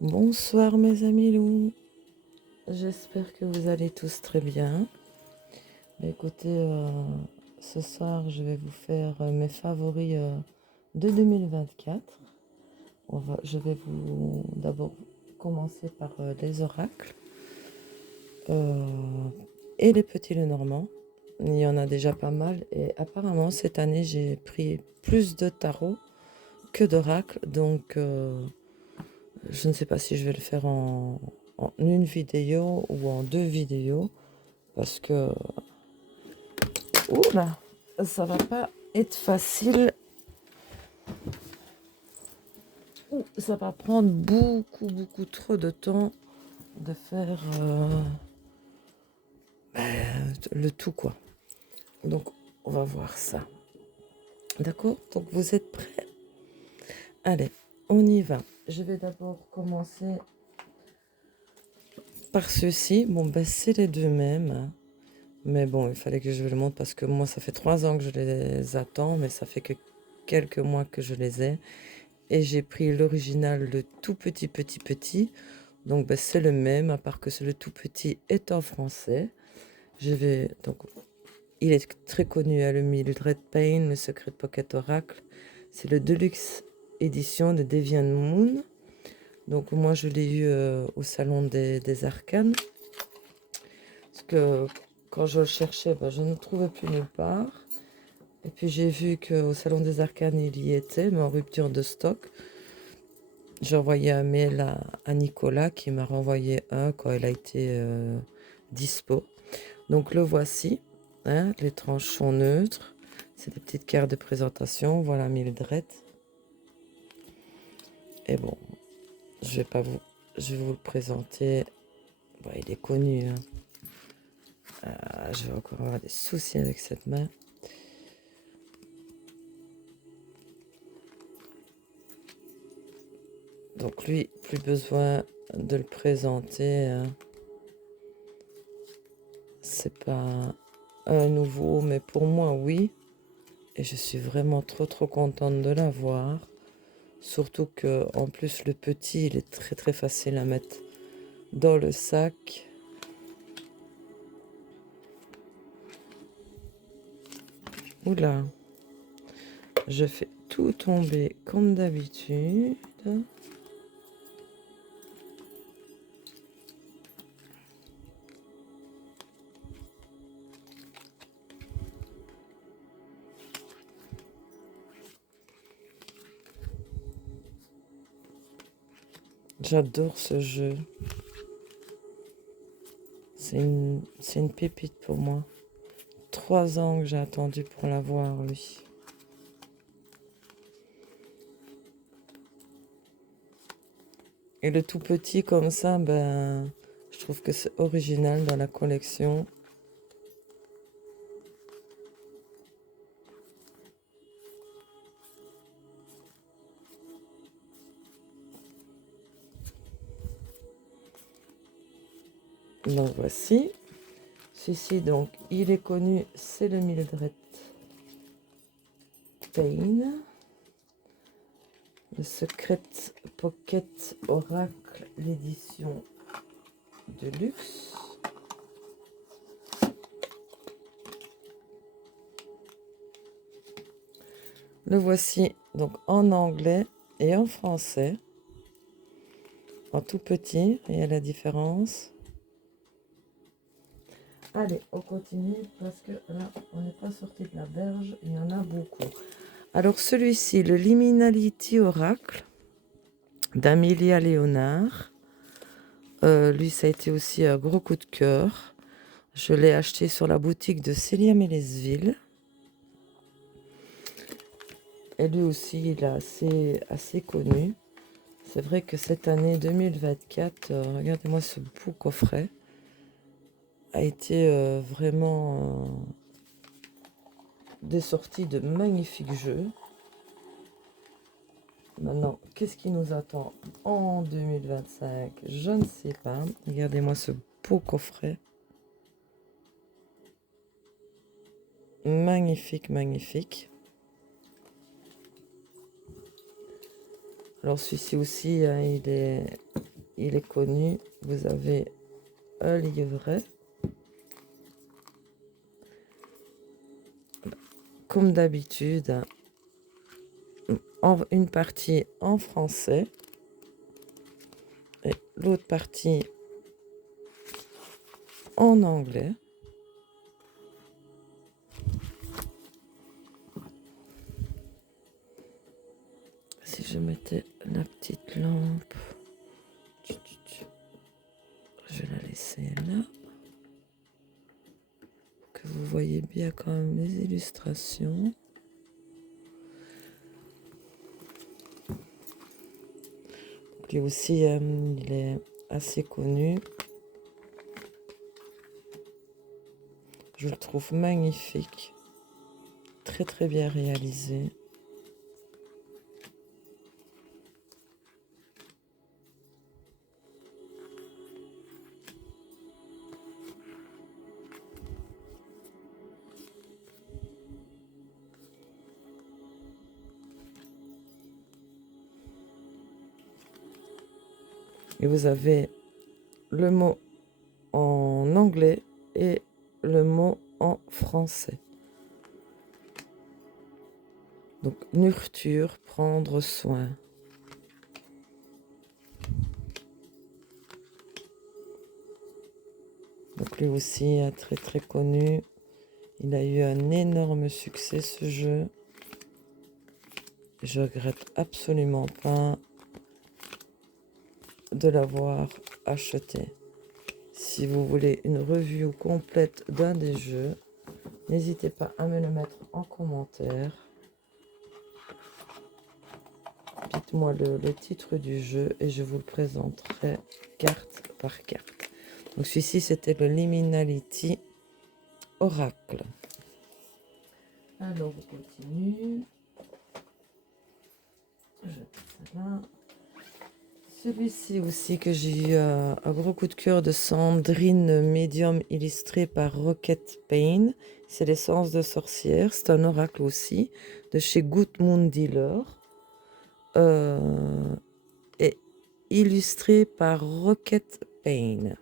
Bonsoir mes amis loups, j'espère que vous allez tous très bien. Écoutez, ce soir je vais vous faire mes favoris de 2024. Je vais vous d'abord commencer par les oracles euh, et les petits Lenormand. Il y en a déjà pas mal et apparemment cette année j'ai pris plus de tarot que d'oracles, donc je ne sais pas si je vais le faire en une vidéo ou en deux vidéos parce que oula, ça va pas être facile. Ça va prendre beaucoup trop de temps de faire le tout quoi. Donc on va voir ça. D'accord? Donc vous êtes prêts? Allez, on y va. Je vais d'abord commencer par ceux-ci. Bon, ben c'est les deux mêmes. Mais bon, il fallait que je le montre parce que moi, ça fait 3 ans que je les attends, mais ça fait que quelques mois que je les ai. Et j'ai pris l'original, le tout petit. Donc, ben, c'est le même, à part que le tout petit est en français. Donc, il est très connu, hein, le Mildred Payne, le Secret Pocket Oracle. C'est le Deluxe édition de Deviant Moon. Donc, moi, je l'ai eu au Salon des Arcanes. Parce que quand je le cherchais, ben, je ne trouvais plus nulle part. Et puis j'ai vu qu'au Salon des Arcanes, il y était, mais en rupture de stock. J'ai envoyé un mail à Nicolas qui m'a renvoyé un quand il a été dispo. Donc le voici. Hein, les tranches sont neutres. C'est des petites cartes de présentation. Voilà Mildred. Et bon, je vais pas vous, je vais vous le présenter. Bon, il est connu. Hein. Je vais encore avoir des soucis avec cette main. Donc lui, plus besoin de le présenter. Hein. C'est pas un nouveau, mais pour moi, oui. Et je suis vraiment trop contente de l'avoir. Surtout que, en plus, le petit, il est très facile à mettre dans le sac. Oula, je fais tout tomber comme d'habitude. J'adore ce jeu. C'est une pépite pour moi. 3 ans que j'ai attendu pour l'avoir, lui. Et le tout petit comme ça, ben, je trouve que c'est original dans la collection. Donc voici. Celui-ci, donc, il est connu, c'est le Mildred Payne. Le Secret Pocket Oracle, l'édition de luxe. Le voici donc en anglais et en français. En tout petit, il y a la différence. Allez, on continue parce que là, on n'est pas sorti de la berge. Il y en a beaucoup. Alors celui-ci, le Liminality Oracle d'Amelia Léonard. Lui, ça a été aussi un gros coup de cœur. Je l'ai acheté sur la boutique de Célia Mélesville. Et lui aussi, il est assez connu. C'est vrai que cette année 2024, regardez-moi ce beau coffret, a été vraiment des sorties de magnifiques jeux. Maintenant, qu'est-ce qui nous attend en 2025? Je ne sais pas. Regardez-moi ce beau coffret. Magnifique. Alors celui-ci aussi, hein, il est il est connu. Vous avez un livret. Comme d'habitude, une partie en français et l'autre partie en anglais. Si je mettais la petite lampe, je vais la laisser là, pour que vous voyez bien quand même les illustrations. Donc, lui aussi, il est assez connu. Je le trouve magnifique, très très bien réalisé. Et vous avez le mot en anglais et le mot en français. Donc, nurture, prendre soin. Donc, lui aussi, très très connu. Il a eu un énorme succès, ce jeu. Je regrette absolument pas de l'avoir acheté. Si vous voulez une review complète d'un des jeux, n'hésitez pas à me le mettre en commentaire. Dites-moi le titre du jeu et je vous le présenterai carte par carte. Donc celui-ci, c'était le Liminality Oracle. Alors, on continue. Je mets ça là. Celui-ci aussi que j'ai eu un gros coup de cœur de Sandrine Medium illustré par Rocket Pain. C'est l'essence de sorcière. C'est un oracle aussi de chez Good Moon Dealer. Et illustré par Rocket Pain.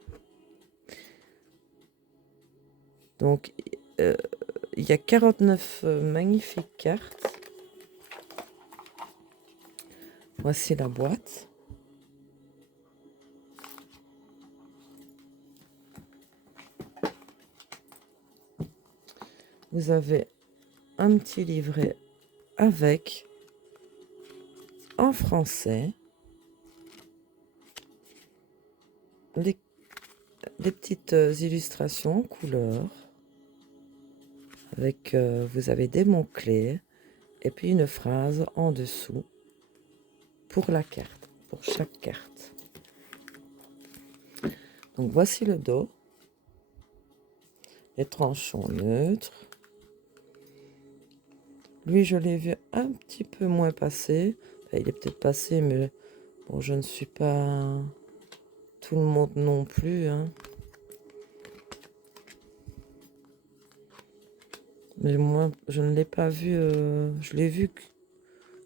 Donc, il y a 49 magnifiques cartes. Voici la boîte. Vous avez un petit livret avec, en français, les petites illustrations en couleur. Avec, vous avez des mots-clés et puis une phrase en dessous pour la carte, pour chaque carte. Donc voici le dos. Les tranchants neutres. Lui, je l'ai vu un petit peu moins passer. Enfin, il est peut-être passé, mais bon, je ne suis pas tout le monde non plus. Hein. Mais moi, je ne l'ai pas vu. Je l'ai vu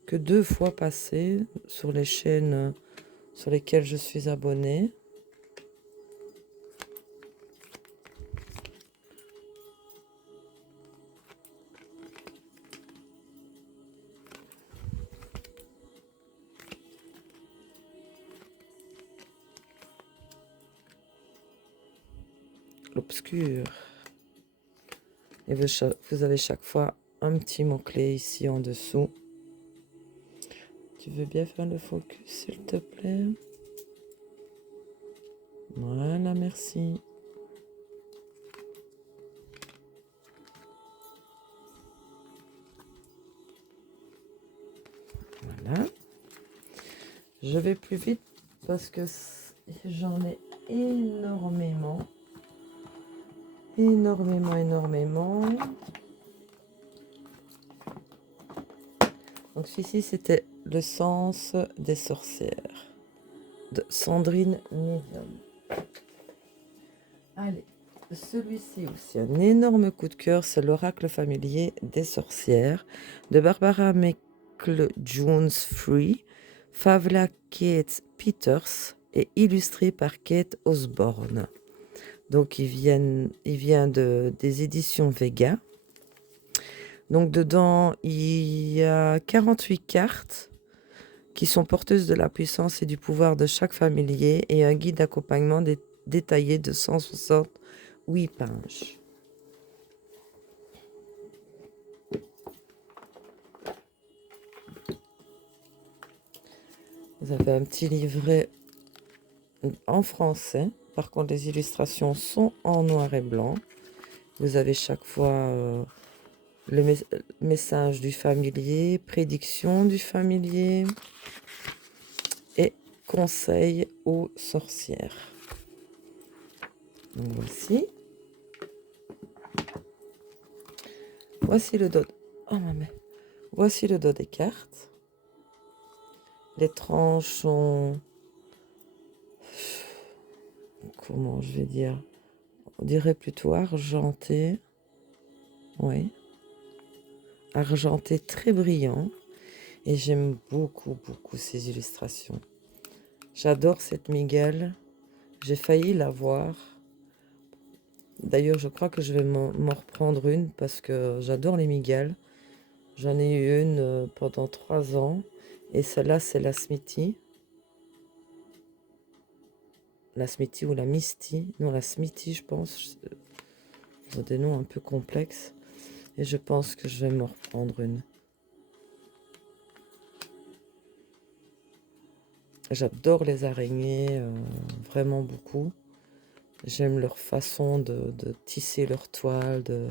que 2 fois passer sur les chaînes sur lesquelles je suis abonnée. L'obscur. Et vous avez chaque fois un petit mot-clé ici en dessous. Tu veux bien faire le focus, s'il te plaît? Voilà, merci. Voilà. Je vais plus vite parce que j'en ai énormément. Énormément. Donc celui-ci, c'était Le sens des sorcières de Sandrine Medium. Allez, celui-ci aussi, un énorme coup de cœur, c'est l'oracle familier des sorcières de Barbara McJones-Free, Favla Keats Peters et illustré par Kate Osborne. Donc il vient des éditions Vega. Donc dedans, il y a 48 cartes qui sont porteuses de la puissance et du pouvoir de chaque familier et un guide d'accompagnement détaillé de 168 pages. Vous avez un petit livret en français. Par contre, les illustrations sont en noir et blanc. Vous avez chaque fois le message du familier, prédiction du familier et conseil aux sorcières. Donc voici. Voici le dos. Oh maman. Voici le dos des cartes. Les tranches sont... Comment je vais dire? On dirait plutôt argenté. Oui. Argenté très brillant. Et j'aime beaucoup, beaucoup ces illustrations. J'adore cette Miguel. J'ai failli l'avoir. D'ailleurs, je crois que je vais m'en reprendre une parce que j'adore les Miguel. J'en ai eu une pendant 3 ans. Et celle-là, c'est la Smithy. La Smithy ou la Misty. Non, la Smithy, je pense. Ils ont des noms un peu complexes. Et je pense que je vais m'en reprendre une. J'adore les araignées, vraiment beaucoup. J'aime leur façon de tisser leur toile, de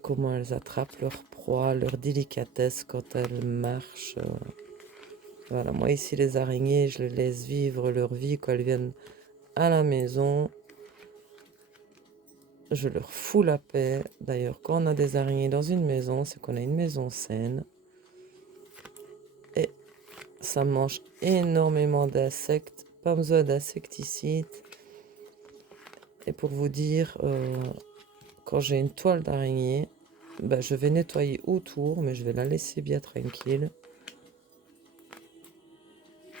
comment elles attrapent leur proie, leur délicatesse quand elles marchent. Voilà, moi ici les araignées, je les laisse vivre leur vie quand elles viennent à la maison. Je leur fous la paix. D'ailleurs, quand on a des araignées dans une maison, c'est qu'on a une maison saine. Et ça mange énormément d'insectes, pas besoin d'insecticides. Et pour vous dire, quand j'ai une toile d'araignée, je vais nettoyer autour, mais je vais la laisser bien tranquille.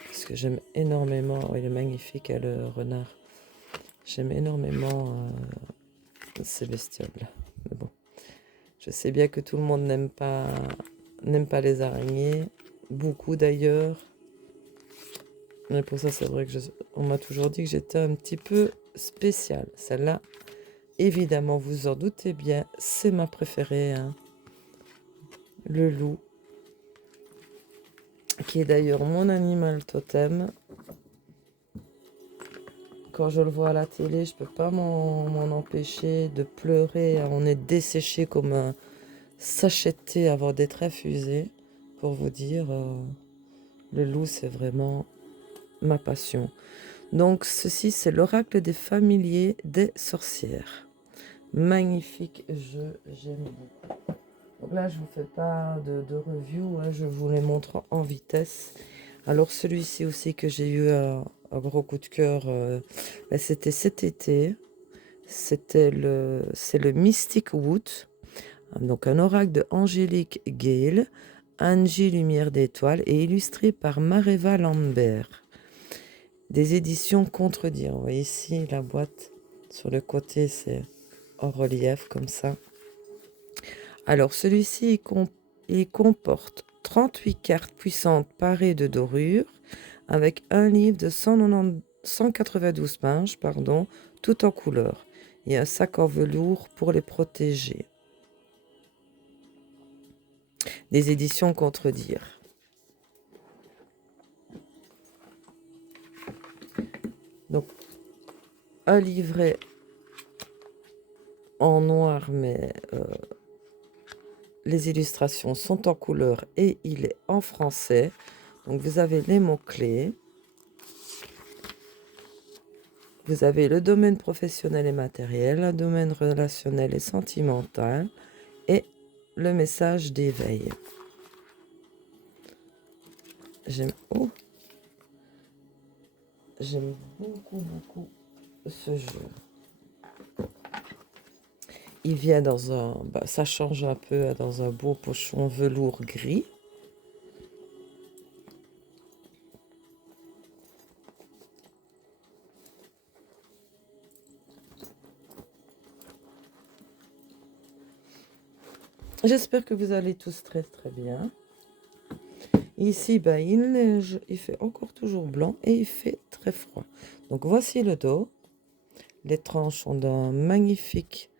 Parce que j'aime énormément, oh, il est magnifique, le renard. J'aime énormément ces bestioles. Mais bon, je sais bien que tout le monde n'aime pas les araignées, beaucoup d'ailleurs. Mais pour ça, c'est vrai que on m'a toujours dit que j'étais un petit peu spéciale. Celle-là, évidemment, vous en doutez bien, c'est ma préférée. Hein. Le loup, qui est d'ailleurs mon animal totem. Quand je le vois à la télé, je peux pas m'en empêcher de pleurer. On est desséché comme un sachet de thé avant d'être infusé. Pour vous dire, le loup, c'est vraiment ma passion. Donc, ceci, c'est l'oracle des familiers des sorcières. Magnifique jeu, j'aime beaucoup. Donc là, je vous fais pas de review, hein, je vous les montre en vitesse. Alors, celui-ci aussi que j'ai eu un gros coup de cœur, c'était cet été. C'est le Mystic Wood, donc un oracle de Angélique Gale, Angie Lumière d'étoiles, et illustré par Mareva Lambert. Des éditions Contredire. Vous voyez ici la boîte sur le côté, c'est en relief comme ça. Alors celui-ci, il comporte 38 cartes puissantes parées de dorures avec un livre de 192 pages, tout en couleur, et un sac en velours pour les protéger. Des éditions Contredire. Donc, un livret en noir, mais les illustrations sont en couleur et il est en français. Donc, vous avez les mots-clés. Vous avez le domaine professionnel et matériel, le domaine relationnel et sentimental et le message d'éveil. J'aime beaucoup, beaucoup ce jeu. Il vient dans un... ça change un peu, dans un beau pochon velours gris. J'espère que vous allez tous très très bien. Ici, bah, il neige, il fait encore toujours blanc et il fait très froid. Donc voici le dos. Les tranches sont d'un magnifique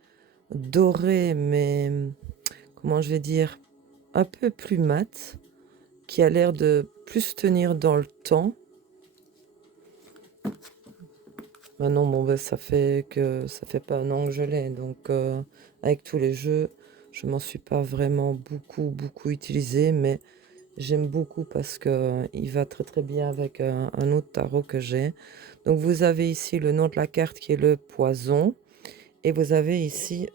doré, mais comment je vais dire, un peu plus mat, qui a l'air de plus tenir dans le temps. Maintenant, bon, ben, ça fait pas un an que je l'ai, donc avec tous les jeux, je m'en suis pas vraiment beaucoup utilisé, mais j'aime beaucoup parce que il va très très bien avec un autre tarot que j'ai. Donc vous avez ici le nom de la carte qui est le poison, et vous avez ici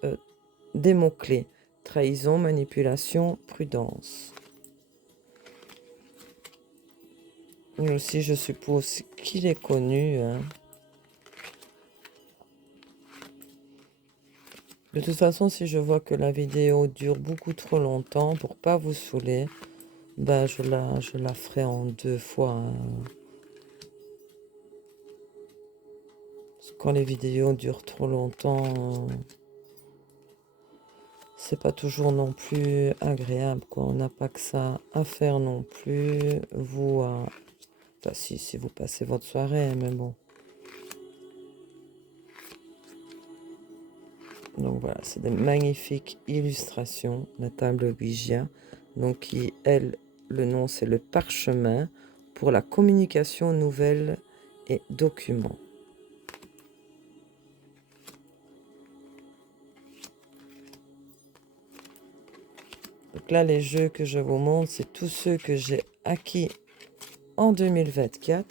des mots-clés: trahison, manipulation, prudence. Lui aussi, je suppose qu'il est connu, hein. De toute façon, si je vois que la vidéo dure beaucoup trop longtemps, pour pas vous saouler, bah je la ferai en 2 fois, hein. Parce que quand les vidéos durent trop longtemps, c'est pas toujours non plus agréable, quoi. On n'a pas que ça à faire non plus. Vous, enfin si vous passez votre soirée, mais bon. Donc voilà, c'est des magnifiques illustrations, la table Ouija. Donc qui, elle, le nom c'est le parchemin pour la communication nouvelle et documents. Donc là, les jeux que je vous montre, c'est tous ceux que j'ai acquis en 2024,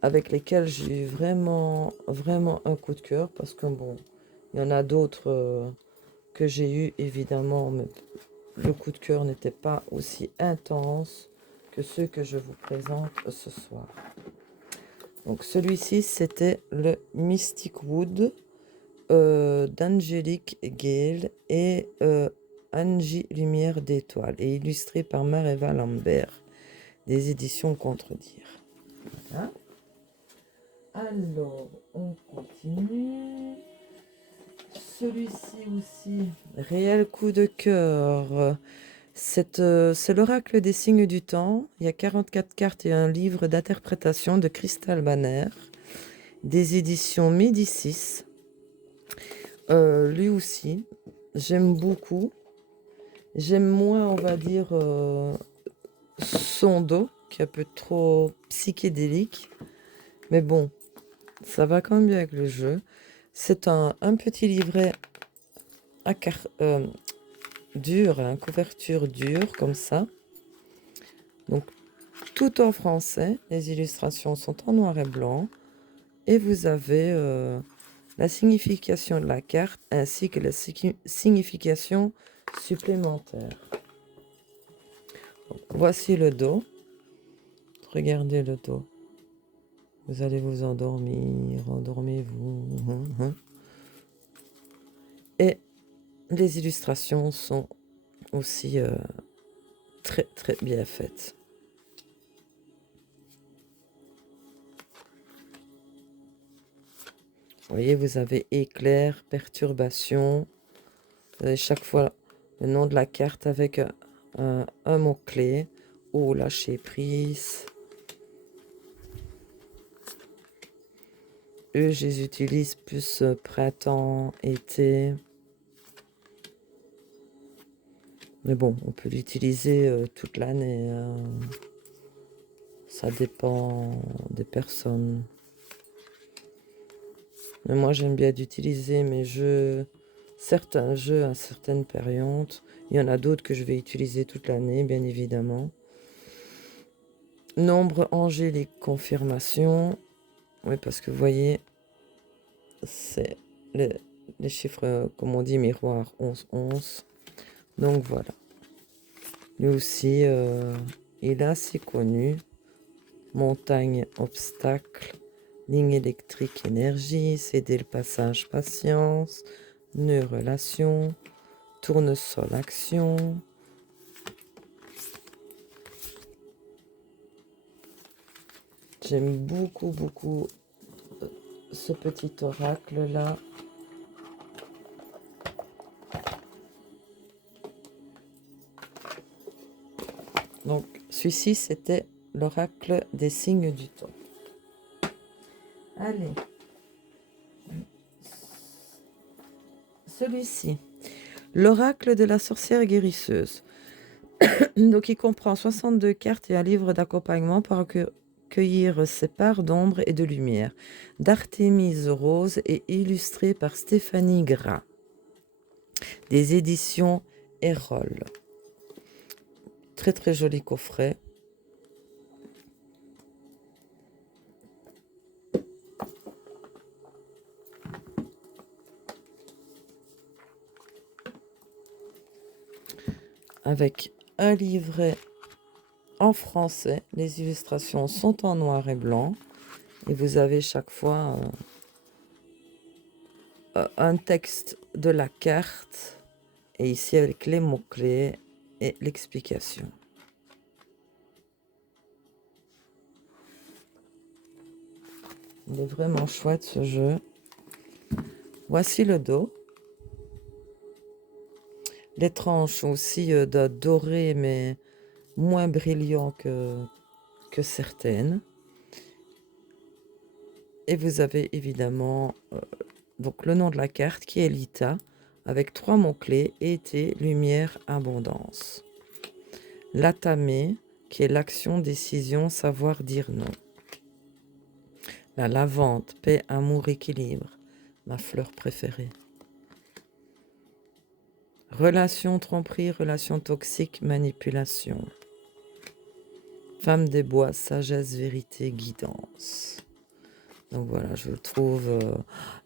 avec lesquels j'ai eu vraiment un coup de cœur, parce que bon, il y en a d'autres que j'ai eu évidemment, mais le coup de cœur n'était pas aussi intense que ceux que je vous présente ce soir. Donc celui-ci, c'était le Mystic Wood d'Angélique Gale et Angie Lumière d'Étoile, et illustré par Mareva Lambert, des éditions Contredire. Voilà. Alors, on continue. Celui-ci aussi, réel coup de cœur. C'est l'oracle des signes du temps. Il y a 44 cartes et un livre d'interprétation de Crystal Banner, des éditions Médicis. Lui aussi, j'aime beaucoup. J'aime moins, on va dire, son dos, qui est un peu trop psychédélique. Mais bon, ça va quand même bien avec le jeu. C'est un petit livret à dur, hein, couverture dure, comme ça. Donc, tout en français. Les illustrations sont en noir et blanc. Et vous avez la signification de la carte ainsi que la signification supplémentaire. Donc, voici le dos. Regardez le dos. Vous allez vous endormir, endormez-vous. Et les illustrations sont aussi très très bien faites. Vous voyez, vous avez éclair, perturbation. Vous avez chaque fois le nom de la carte avec un mot-clé ou lâcher prise. Eux, je les utilise plus printemps, été. Mais bon, on peut l'utiliser toute l'année. Ça dépend des personnes. Mais moi, j'aime bien d'utiliser mes jeux, certains jeux à certaines périodes. Il y en a d'autres que je vais utiliser toute l'année, bien évidemment. Nombre angélique, confirmation. Oui, parce que vous voyez, c'est les chiffres, comme on dit, miroir 11-11. Donc voilà. Lui aussi, il est assez connu. Montagne, obstacle, ligne électrique, énergie, céder le passage, patience, nœud, relation, tournesol, action. J'aime beaucoup ce petit oracle là. Celui-ci, c'était l'oracle des signes du temps. Allez. Celui-ci, l'oracle de la sorcière guérisseuse. Donc, il comprend 62 cartes et un livre d'accompagnement pour cueillir ses parts d'ombre et de lumière, d'Artémise Rose et illustré par Stéphanie Gras, des éditions Erol. Très très joli coffret. Avec un livret en français. Les illustrations sont en noir et blanc. Et vous avez chaque fois un texte de la carte. Et ici avec les mots-clés et l'explication. Il est vraiment chouette ce jeu. Voici le dos. Les tranches aussi de doré, mais moins brillant que certaines. Et vous avez évidemment donc le nom de la carte qui est Lita, avec 3 mots-clés, été, lumière, abondance. L'atame, qui est l'action, décision, savoir dire non. La lavande, paix, amour, équilibre, ma fleur préférée. Relation, tromperie, relation toxique, manipulation. Femme des bois, sagesse, vérité, guidance. Donc voilà, je trouve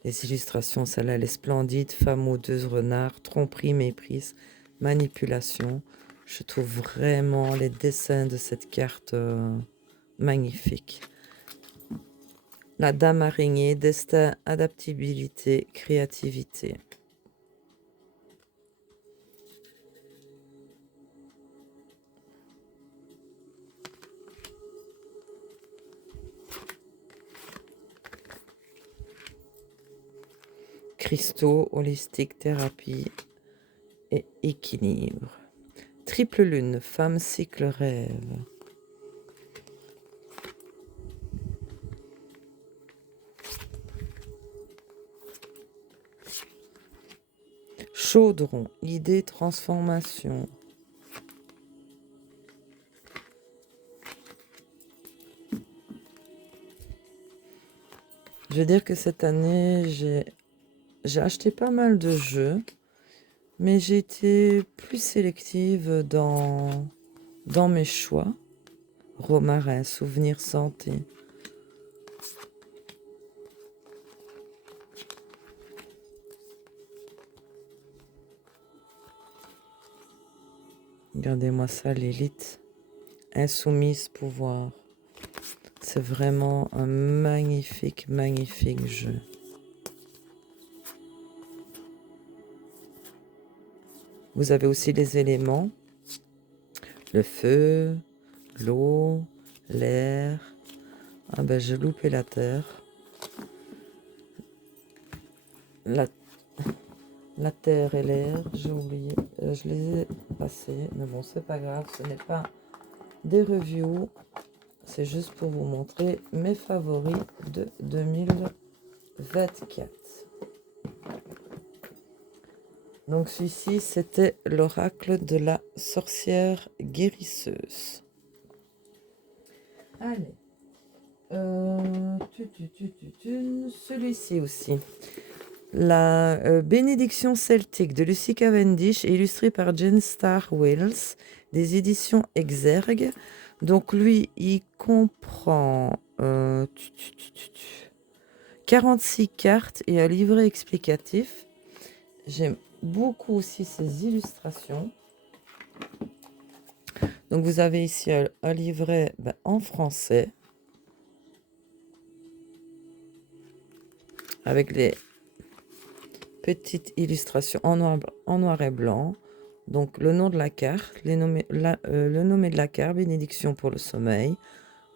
les illustrations, celle-là, elle est splendide. Femme odeuse, renard, tromperie, méprise, manipulation. Je trouve vraiment les dessins de cette carte magnifiques. La dame araignée, destin, adaptabilité, créativité. Cristaux, holistique, thérapie et équilibre. Triple lune, femme, cycle, rêve. Chaudron, idée, transformation. Je veux dire que cette année, j'ai acheté pas mal de jeux, mais j'ai été plus sélective dans mes choix. Romarin, souvenir, santé. Regardez-moi ça, l'élite. Insoumise, pouvoir. C'est vraiment un magnifique, magnifique jeu. Vous avez aussi les éléments. Le feu, l'eau, l'air. Ah ben, j'ai loupé la terre. La terre et l'air, j'ai oublié. Je les ai passés, mais bon, c'est pas grave. Ce n'est pas des reviews. C'est juste pour vous montrer mes favoris de 2024. Donc celui-ci, c'était l'oracle de la sorcière guérisseuse. Allez. Celui-ci aussi. La bénédiction celtique de Lucy Cavendish, illustrée par Jane Starr Wells, des éditions Exergue. Donc lui, il comprend 46 cartes et un livret explicatif. J'aime beaucoup aussi ces illustrations. Donc vous avez ici un livret en français avec les petites illustrations en noir et blanc. Donc le nom de la carte, le nommé de la carte, bénédiction pour le sommeil,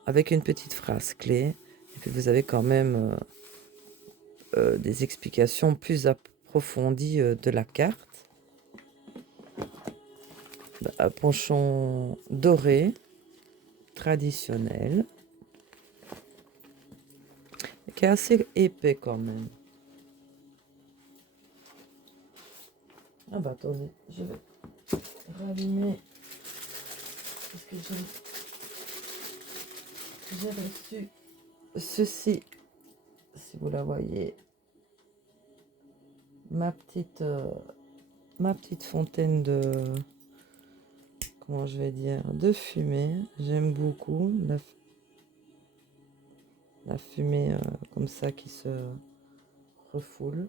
avec une petite phrase clé. Et puis vous avez quand même des explications plus approfondies de la carte. Un ponchon doré. traditionnel, qui est assez épais quand même. Ah bah attendez, je vais rallumer parce que j'ai reçu ceci, si vous la voyez, ma petite fontaine de, comment je vais dire, de fumée. J'aime beaucoup la fumée comme ça qui se refoule.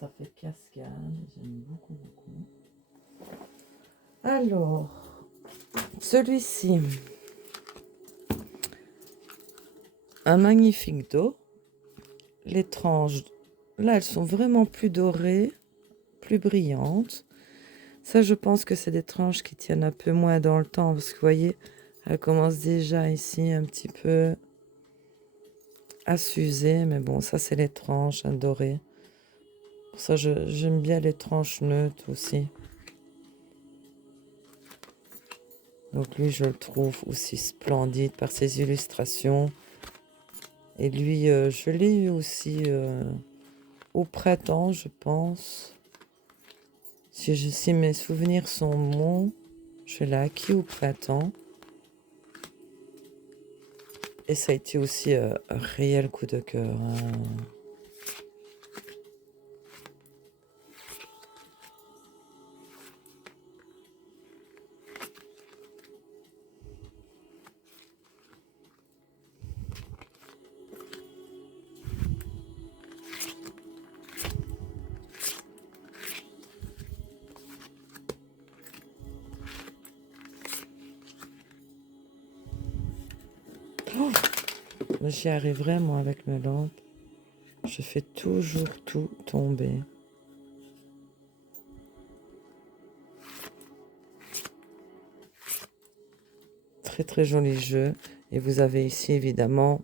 Ça fait cascade, j'aime beaucoup, beaucoup. Alors, celui-ci, un magnifique dos. Les tranches, là, elles sont vraiment plus dorées, plus brillantes. Ça, je pense que c'est des tranches qui tiennent un peu moins dans le temps, parce que vous voyez, elles commencent déjà ici un petit peu à s'user, mais bon, ça, c'est les tranches dorées. Pour ça, j'aime bien les tranches neutres aussi. Donc lui, je le trouve aussi splendide par ses illustrations. Et lui, je l'ai eu aussi au printemps, je pense. Si mes souvenirs sont bons, je l'ai acquis au printemps. Et ça a été aussi un réel coup de cœur. Hein. J'y arrive vraiment avec mes lampes. Je fais toujours tout tomber. Très très joli jeu. Et vous avez ici évidemment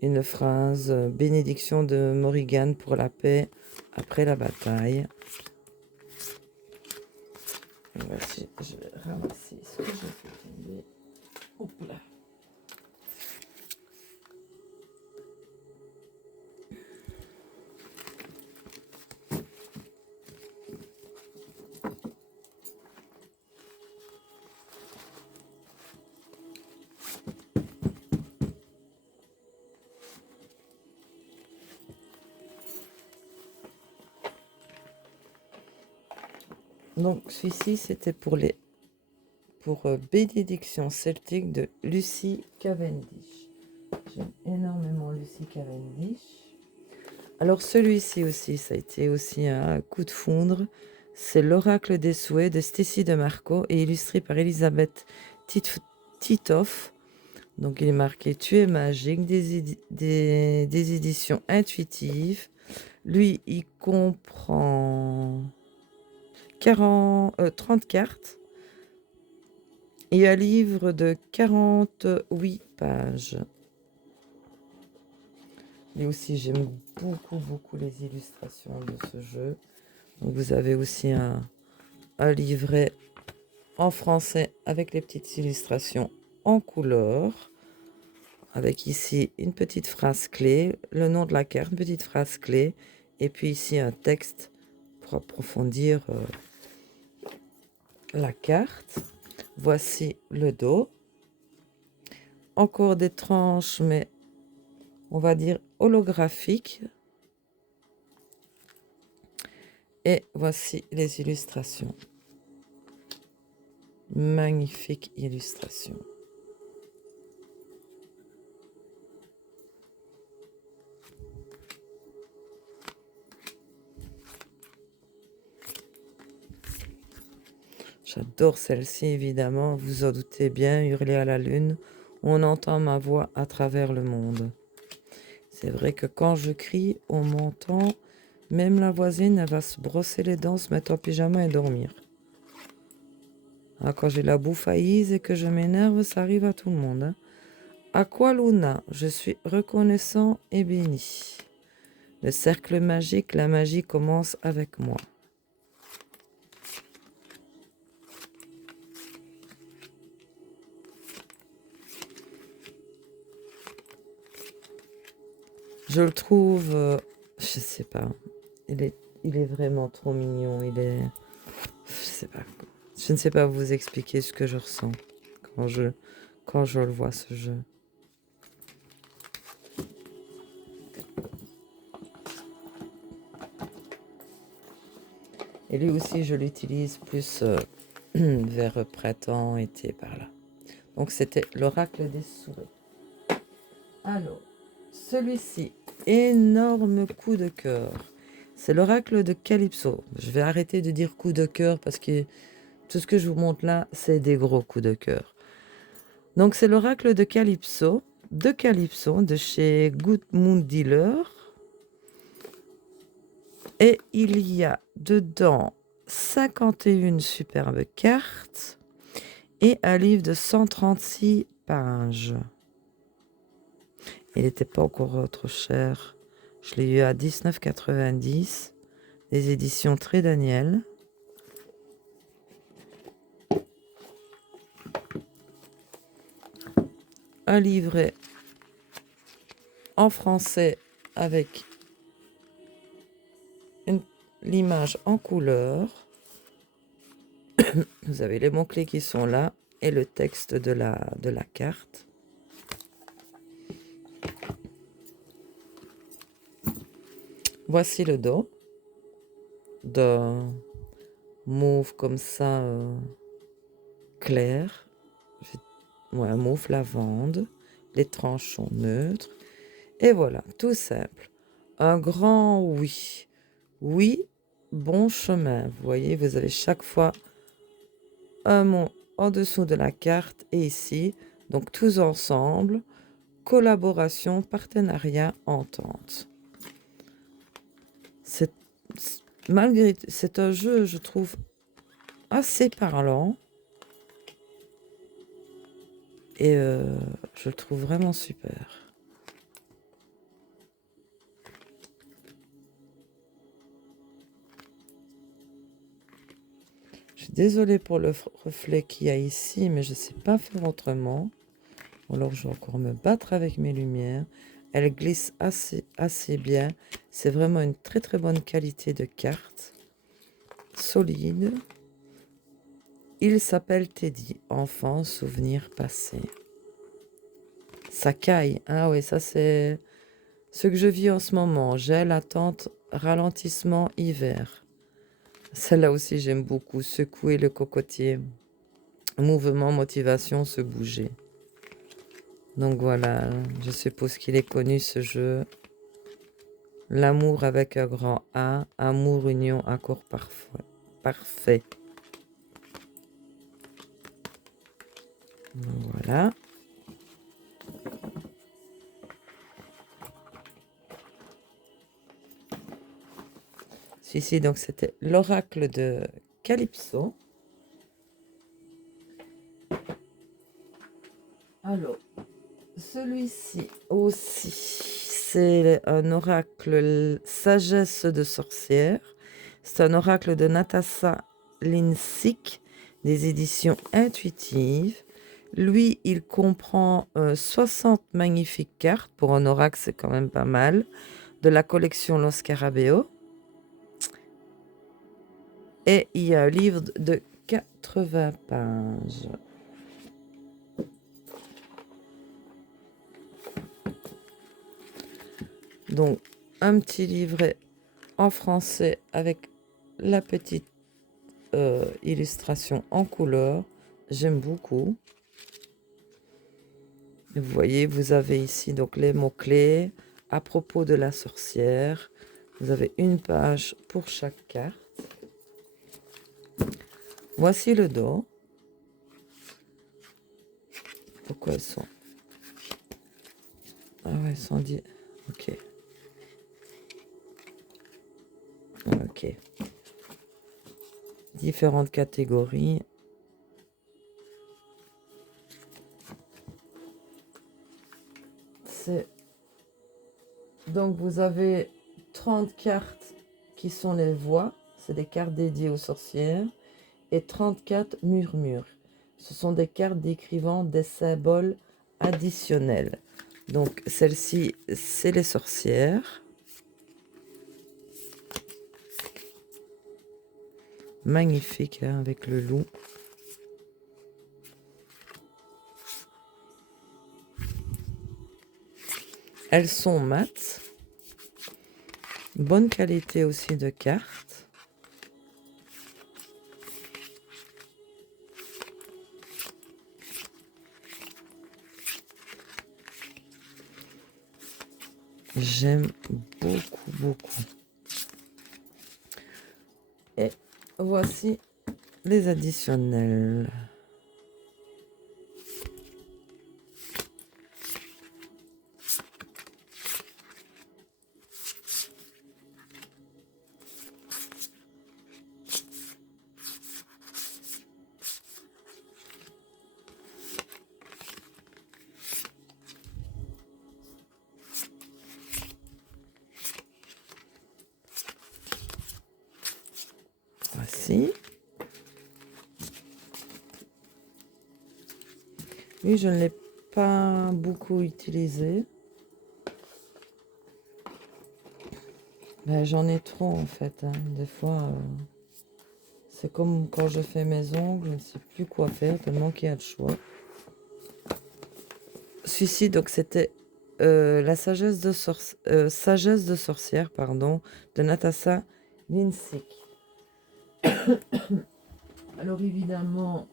une phrase bénédiction de Morrigan pour la paix après la bataille. Et voici, je vais ramasser ce que j'ai fait tomber. Hop là. Donc celui-ci c'était pour Bénédiction celtique de Lucy Cavendish. J'aime énormément Lucy Cavendish. Alors celui-ci aussi, ça a été aussi un coup de foudre. C'est l'Oracle des souhaits de Stacy de Marco et illustré par Elisabeth Titoff. Donc il est marqué Tu es magique, des éditions intuitives. Lui, il comprend 30 cartes et un livre de 48 pages. Et aussi, j'aime beaucoup, beaucoup les illustrations de ce jeu. Donc, vous avez aussi un livret en français avec les petites illustrations en couleur. Avec ici une petite phrase clé, le nom de la carte, une petite phrase clé. Et puis ici un texte pour approfondir la carte. Voici le dos. Encore des tranches, mais on va dire holographiques. Et voici les illustrations. Magnifique illustration. J'adore celle-ci, évidemment. Vous en doutez bien, hurler à la lune. On entend ma voix à travers le monde. C'est vrai que quand je crie, on m'entend. Même la voisine, elle va se brosser les dents, se mettre en pyjama et dormir. Ah, quand j'ai la bouffaïse et que je m'énerve, ça arrive à tout le monde. Hein. Aqualuna, je suis reconnaissant et béni. Le cercle magique, la magie commence avec moi. Je le trouve, je sais pas, il est, il est vraiment trop mignon. Je sais pas, je ne sais pas vous expliquer ce que je ressens quand quand je le vois ce jeu. Et lui aussi, je l'utilise plus vers printemps, été, par là. Donc c'était l'oracle des souris. Alors, celui-ci, énorme coup de cœur. C'est l'oracle de Calypso. Je vais arrêter de dire coup de cœur parce que tout ce que je vous montre là, c'est des gros coups de cœur. Donc c'est l'oracle de Calypso, de chez Good Moon Dealer. Et il y a dedans 51 superbes cartes et un livre de 136 pages. Il n'était pas encore trop cher. Je l'ai eu à 19,90. Des éditions Très Daniel. Un livret en français avec l'image en couleur. Vous avez les mots-clés qui sont là et le texte de la carte. Voici le dos d'un mauve comme ça clair. Ouais, un mauve lavande. Les tranches sont neutres. Et voilà, tout simple. Un grand oui. Oui, bon chemin. Vous voyez, vous avez chaque fois un mot en dessous de la carte et ici. Donc tous ensemble. Collaboration, partenariat, entente. Malgré, c'est un jeu, je trouve, assez parlant. Et je le trouve vraiment super. Je suis désolée pour le reflet qu'il y a ici, mais je ne sais pas faire autrement. Alors je vais encore me battre avec mes lumières. Elle glisse assez bien. C'est vraiment une très très bonne qualité de carte. Solide. Il s'appelle Teddy. Enfant, souvenir passé. Ça caille. Ah oui, ça c'est ce que je vis en ce moment. Gel, attente, ralentissement, hiver. Celle-là aussi j'aime beaucoup. Secouer le cocotier. Mouvement, motivation, se bouger. Donc voilà, je suppose qu'il est connu ce jeu. L'amour avec un grand A, amour, union, accord parfait. Donc voilà. Celui-ci, donc c'était l'oracle de Calypso. Alors, celui-ci aussi, c'est un oracle sagesse de sorcière. C'est un oracle de Natasha Linsick, des éditions intuitives. Lui, il comprend 60 magnifiques cartes. Pour un oracle, c'est quand même pas mal. De la collection Los Scarabeo. Et il y a un livre de 80 pages. Donc, un petit livret en français avec la petite illustration en couleur. J'aime beaucoup. Vous voyez, vous avez ici donc les mots-clés à propos de la sorcière. Vous avez une page pour chaque carte. Voici le dos. Pourquoi elles sont... Ah ouais, elles sont dit... Ok. Ok. Différentes catégories. Donc vous avez 30 cartes qui sont les voix. C'est des cartes dédiées aux sorcières. Et 34 murmures. Ce sont des cartes décrivant des symboles additionnels. Donc, celle-ci, c'est les sorcières. Magnifique, hein, avec le loup. Elles sont mates. Bonne qualité aussi de cartes. J'aime beaucoup, beaucoup. Et voici les additionnels. Voici. Lui, je ne l'ai pas beaucoup utilisé. Ben, j'en ai trop en fait, hein. Des fois, c'est comme quand je fais mes ongles, je ne sais plus quoi faire tellement qu'il y a de choix. Celui-ci, donc c'était la sagesse de sorcière, pardon, de Natasha Lindsay. Alors évidemment,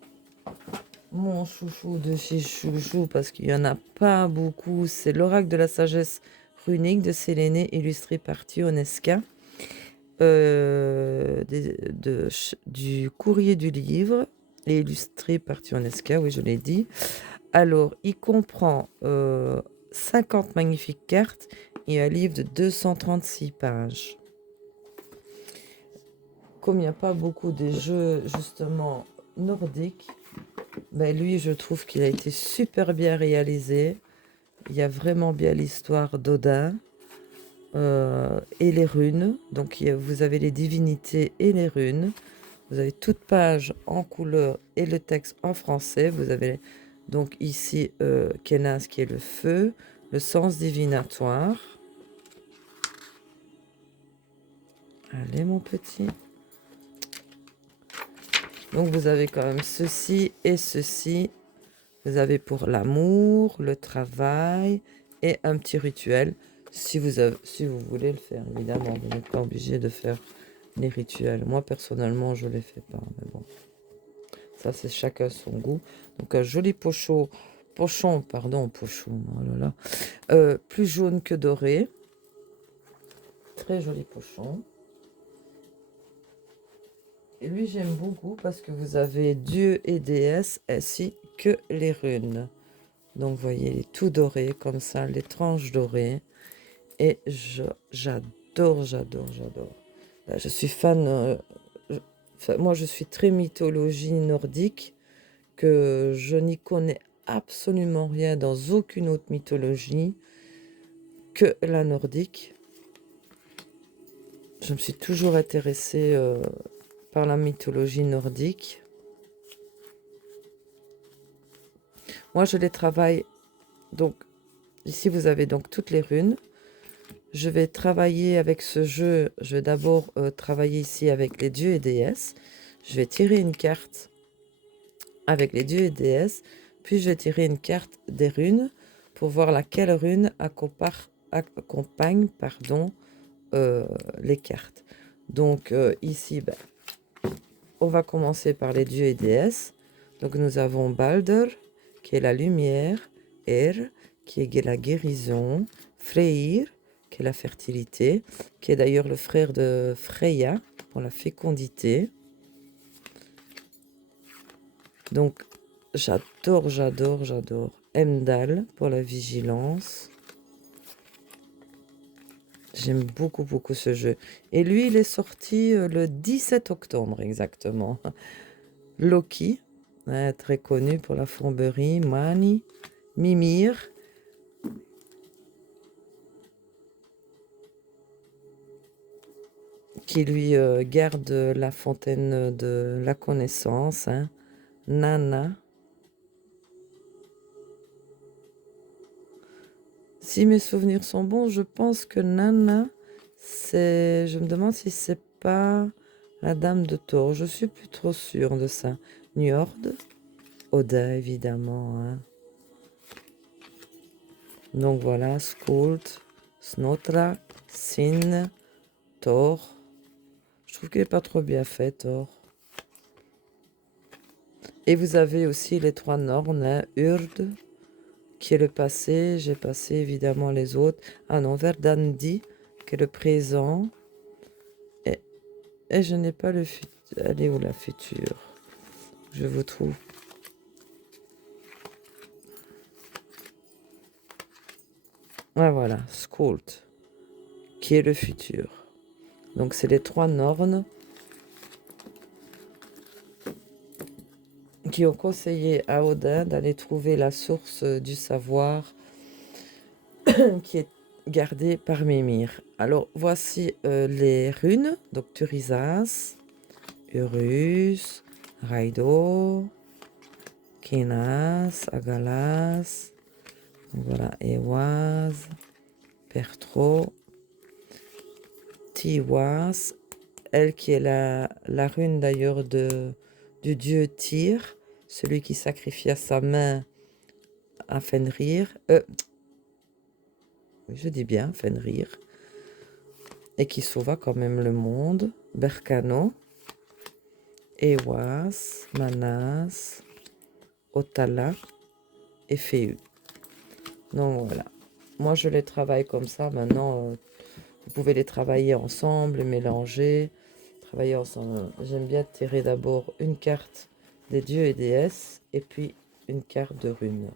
mon chouchou de chez Chouchou, parce qu'il n'y en a pas beaucoup, c'est l'oracle de la sagesse runique de Séléné, illustré par Tionesca, du courrier du livre, et illustré par Tionesca, oui je l'ai dit. Alors, il comprend 50 magnifiques cartes et un livre de 236 pages. Comme il n'y a pas beaucoup de jeux justement nordiques, ben lui je trouve qu'il a été super bien réalisé. Il y a vraiment bien l'histoire d'Odin et les runes. Donc vous avez les divinités et les runes. Vous avez toute page en couleur et le texte en français. Vous avez donc ici Kenas qui est le feu, le sens divinatoire. Allez mon petit. Donc vous avez quand même ceci et ceci. Vous avez pour l'amour, le travail et un petit rituel. Si vous voulez le faire, évidemment, vous n'êtes pas obligé de faire les rituels. Moi, personnellement, je ne les fais pas. Mais bon, ça, c'est chacun son goût. Donc, un joli pochon, oh là là, plus jaune que doré. Très joli pochon. Et lui, j'aime beaucoup parce que vous avez dieu et déesse ainsi que les runes. Donc, vous voyez, il est tout doré comme ça, les tranches dorées. Et j'adore. Je suis fan. Moi, je suis très mythologie nordique, que je n'y connais absolument rien dans aucune autre mythologie que la nordique. Je me suis toujours intéressée par la mythologie nordique. Moi, je les travaille. Donc, ici, vous avez donc toutes les runes. Je vais travailler avec ce jeu. Je vais d'abord travailler ici avec les dieux et déesses. Je vais tirer une carte avec les dieux et déesses. Puis, je vais tirer une carte des runes pour voir laquelle rune accompagne les cartes. Donc, ici, on va commencer par les dieux et déesses. Donc, nous avons Balder, qui est la lumière. Er, qui est la guérison. Freyr, qui est la fertilité, qui est d'ailleurs le frère de Freya pour la fécondité. Donc, j'adore. Heimdall pour la vigilance. J'aime beaucoup ce jeu. Et lui, il est sorti le 17 octobre exactement. Loki, très connu pour la fourberie. Mani, Mimir. Qui lui garde la fontaine de la connaissance. Nana. Si mes souvenirs sont bons, je pense que Nana, c'est... Je me demande si c'est pas la dame de taureau. Je suis plus trop sûre de ça. Njord, Oda, évidemment. Hein. Donc voilà, Skuld, Snotra, Sin, Thor. Je trouve qu'il n'est pas trop bien fait, Thor. Et vous avez aussi les 3 Nornes, hein, Urd, qui est le passé. J'ai passé évidemment les autres. Ah non, Verdandi, qui est le présent. Et je n'ai pas le futur. Elle est où la future? Je vous trouve. Ah voilà, Skuld, qui est le futur. Donc c'est les 3 Nornes qui ont conseillé à Odin d'aller trouver la source du savoir qui est gardée par Mimir. Alors voici les runes, donc Turisas, Urus, Raido, Kenas, Agalas, donc voilà, Ewaz, Pertro, Tiwas, elle qui est la rune d'ailleurs du dieu Tyr, celui qui sacrifia sa main à Fenrir, je dis bien Fenrir, et qui sauva quand même le monde, Berkano, Ewas, Manas, Otala et Féu. Donc voilà, moi je les travaille comme ça, maintenant vous pouvez les travailler ensemble, mélanger, travailler ensemble. J'aime bien tirer d'abord une carte des dieux et déesses et puis une carte de runes.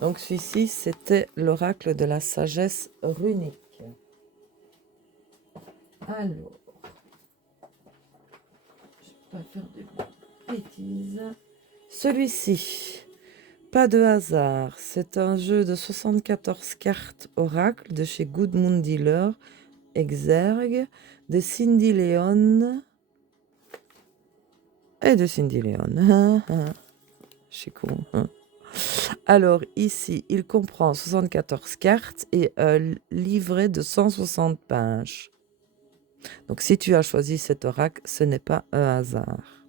Donc celui-ci, c'était l'oracle de la sagesse runique. Alors, je ne vais pas faire de bêtises. Celui-ci, pas de hasard, c'est un jeu de 74 cartes oracle de chez Goodmund Dealer, Exergue, de Cindy Leon et de Cindy Leon. Je suis con. Hein. Alors ici, il comprend 74 cartes et un livret de 160 pages. Donc si tu as choisi cet oracle, ce n'est pas un hasard.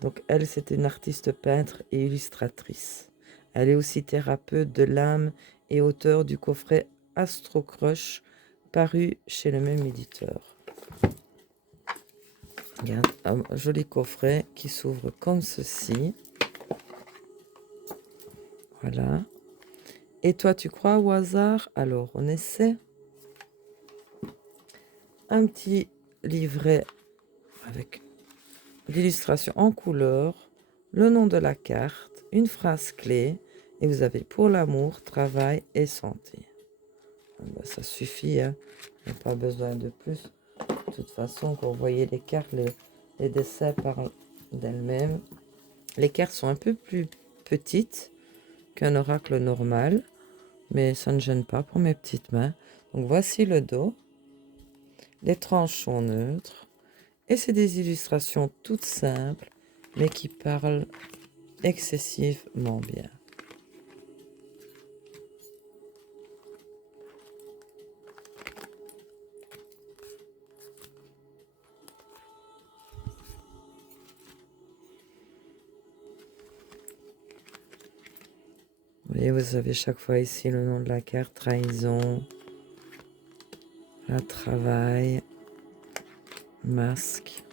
Donc elle, c'est une artiste peintre et illustratrice. Elle est aussi thérapeute de l'âme et auteure du coffret Astro Crush, paru chez le même éditeur. Regarde, un joli coffret qui s'ouvre comme ceci. Voilà. Et toi, tu crois au hasard? Alors, on essaie. Un petit livret avec l'illustration en couleur, le nom de la carte, une phrase clé, et vous avez pour l'amour, travail et santé. Ben, ça suffit, hein. Il n'y a pas besoin de plus. De toute façon, quand vous voyez les cartes, les dessins parlent d'elles-mêmes. Les cartes sont un peu plus petites qu'un oracle normal, mais ça ne gêne pas pour mes petites mains. Donc voici le dos. Les tranches sont neutres. Et c'est des illustrations toutes simples, mais qui parlent excessivement bien. Vous voyez, vous avez chaque fois ici le nom de la carte, trahison, la travail, masque.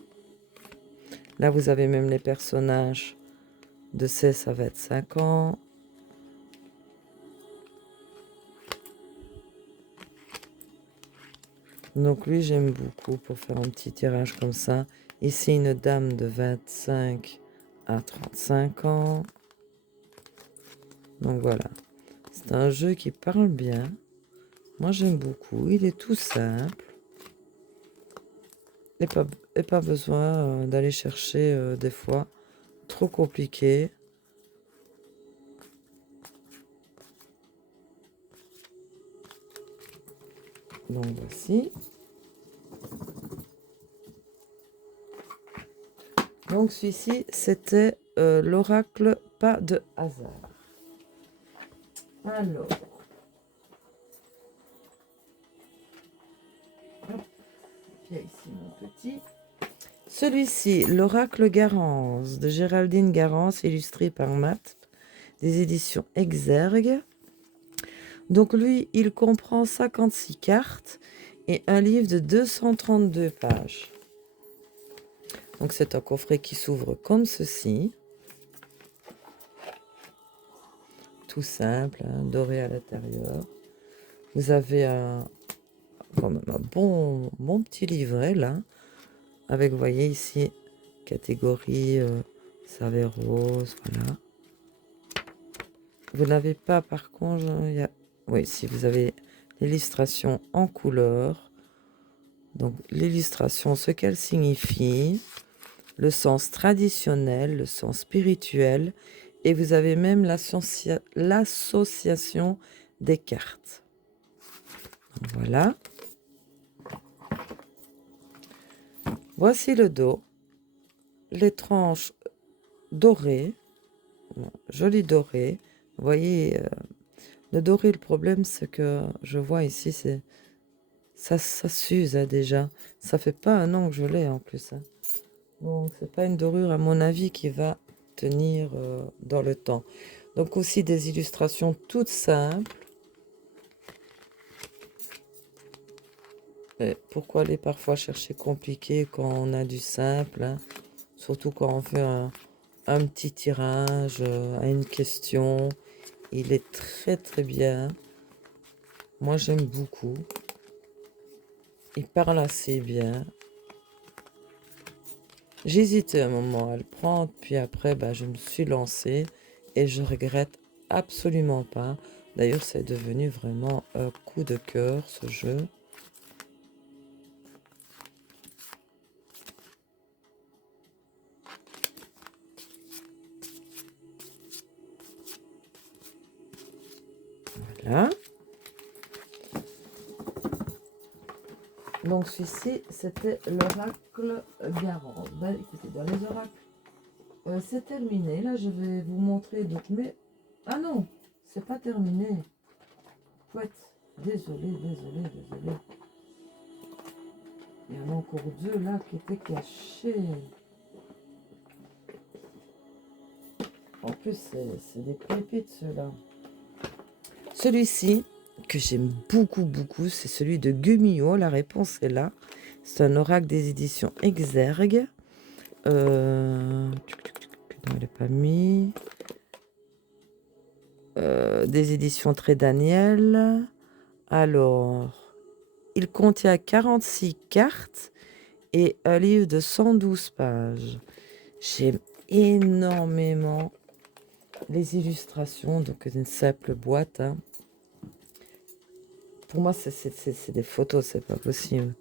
Là, vous avez même les personnages de 16 à 25 ans. Donc lui, j'aime beaucoup pour faire un petit tirage comme ça. Ici, une dame de 25 à 35 ans. Donc voilà. C'est un jeu qui parle bien. Moi, j'aime beaucoup. Il est tout simple. Et pas besoin d'aller chercher des fois trop compliqué. Donc voici. Donc celui-ci, c'était l'oracle pas de hasard. Alors, hop, il y a ici mon petit. Celui-ci, l'oracle Garance de Géraldine Garance, illustré par Matt, des éditions Exergue. Donc lui, il comprend 56 cartes et un livre de 232 pages. Donc c'est un coffret qui s'ouvre comme ceci. Tout simple, hein, doré à l'intérieur. Vous avez quand même un bon petit livret là. Avec, vous voyez ici, catégorie Saveur rose, voilà. Vous n'avez pas, par contre, oui, si vous avez l'illustration en couleur. Donc, l'illustration, ce qu'elle signifie, le sens traditionnel, le sens spirituel, et vous avez même l'association des cartes. Donc, voilà. Voici le dos. Les tranches dorées. Joli doré. Vous voyez, le doré, le problème, c'est que je vois ici, ça s'use hein, déjà. Ça fait pas un an que je l'ai en plus. Hein. Donc, c'est pas une dorure, à mon avis, qui va tenir dans le temps. Donc, aussi des illustrations toutes simples. Et pourquoi aller parfois chercher compliqué quand on a du simple, hein? Surtout quand on fait un petit tirage à une question. Il est très très bien. Moi, j'aime beaucoup. Il parle assez bien. J'hésitais un moment à le prendre, puis après, je me suis lancée et je regrette absolument pas. D'ailleurs, c'est devenu vraiment un coup de cœur, ce jeu. Voilà. Donc, celui-ci, c'était l'oracle Garance. Écoutez, dans les oracles, c'est terminé. Là, je vais vous montrer d'autres. Mais, ah non, c'est pas terminé. Pouette, désolé. Il y en a encore deux là qui étaient cachés. En plus, c'est des pépites ceux-là. Celui-ci, que j'aime beaucoup, c'est celui de Gumio. La réponse est là. C'est un oracle des éditions Exergue. Non, il n'est pas mis. Des éditions Très Daniel. Alors, il contient 46 cartes et un livre de 112 pages. J'aime énormément les illustrations, donc une simple boîte. Hein. Pour moi, c'est des photos, c'est pas possible.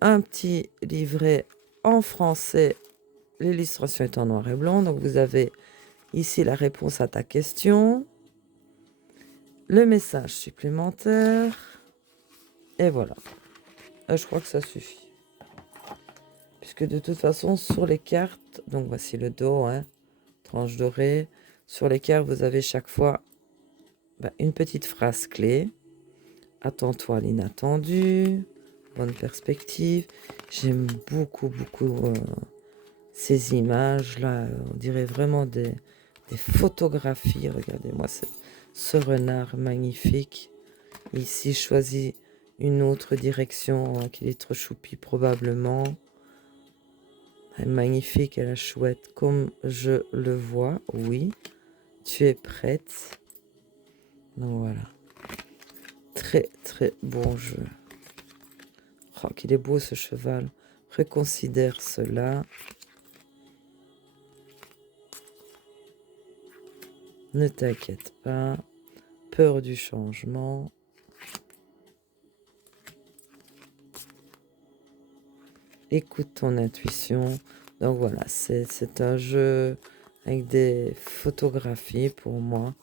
Un petit livret en français. L'illustration est en noir et blanc. Donc, vous avez ici la réponse à ta question. Le message supplémentaire. Et voilà. Je crois que ça suffit. Puisque de toute façon, sur les cartes, donc voici le dos, hein, tranche dorée. Sur les cartes, vous avez chaque fois une petite phrase clé. Attends-toi à l'inattendu. Bonne perspective. J'aime beaucoup ces images-là. On dirait vraiment des photographies. Regardez-moi ce renard magnifique. Ici, je choisis une autre direction qu'il est trop choupi probablement. Elle est magnifique, elle est chouette comme je le vois. Oui, tu es prête. Donc voilà. Très bon jeu. Oh, qu'il est beau ce cheval. Reconsidère cela. Ne t'inquiète pas. Peur du changement. Écoute ton intuition. Donc voilà, c'est un jeu avec des photographies pour moi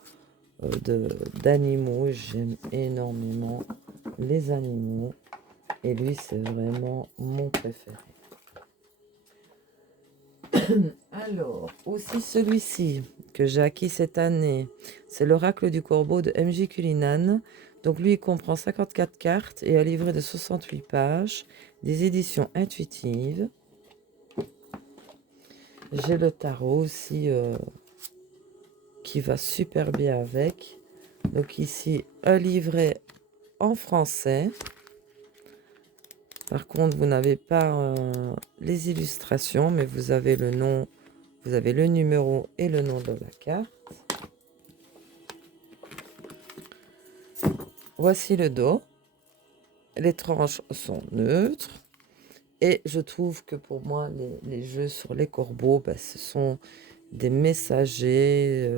d'animaux. J'aime énormément les animaux. Et lui, c'est vraiment mon préféré. Alors, aussi celui-ci que j'ai acquis cette année, c'est l'Oracle du Corbeau de MJ Cullinan. Donc lui, il comprend 54 cartes et un livret de 68 pages, des éditions intuitives. J'ai le tarot aussi qui va super bien avec. Donc ici, un livret en français. Par contre, vous n'avez pas les illustrations, mais vous avez le nom, vous avez le numéro et le nom de la carte. Voici le dos. Les tranches sont neutres. Et je trouve que pour moi, les jeux sur les corbeaux, ce sont des messagers.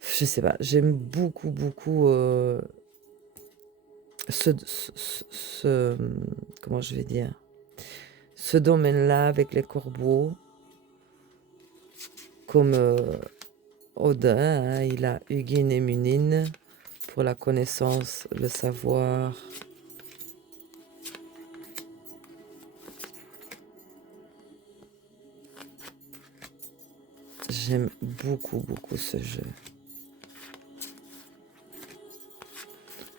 Je sais pas, j'aime beaucoup comment je vais dire, ce domaine-là avec les corbeaux. Comme Odin, hein, il a Hugin et Munin pour la connaissance, le savoir. J'aime beaucoup ce jeu.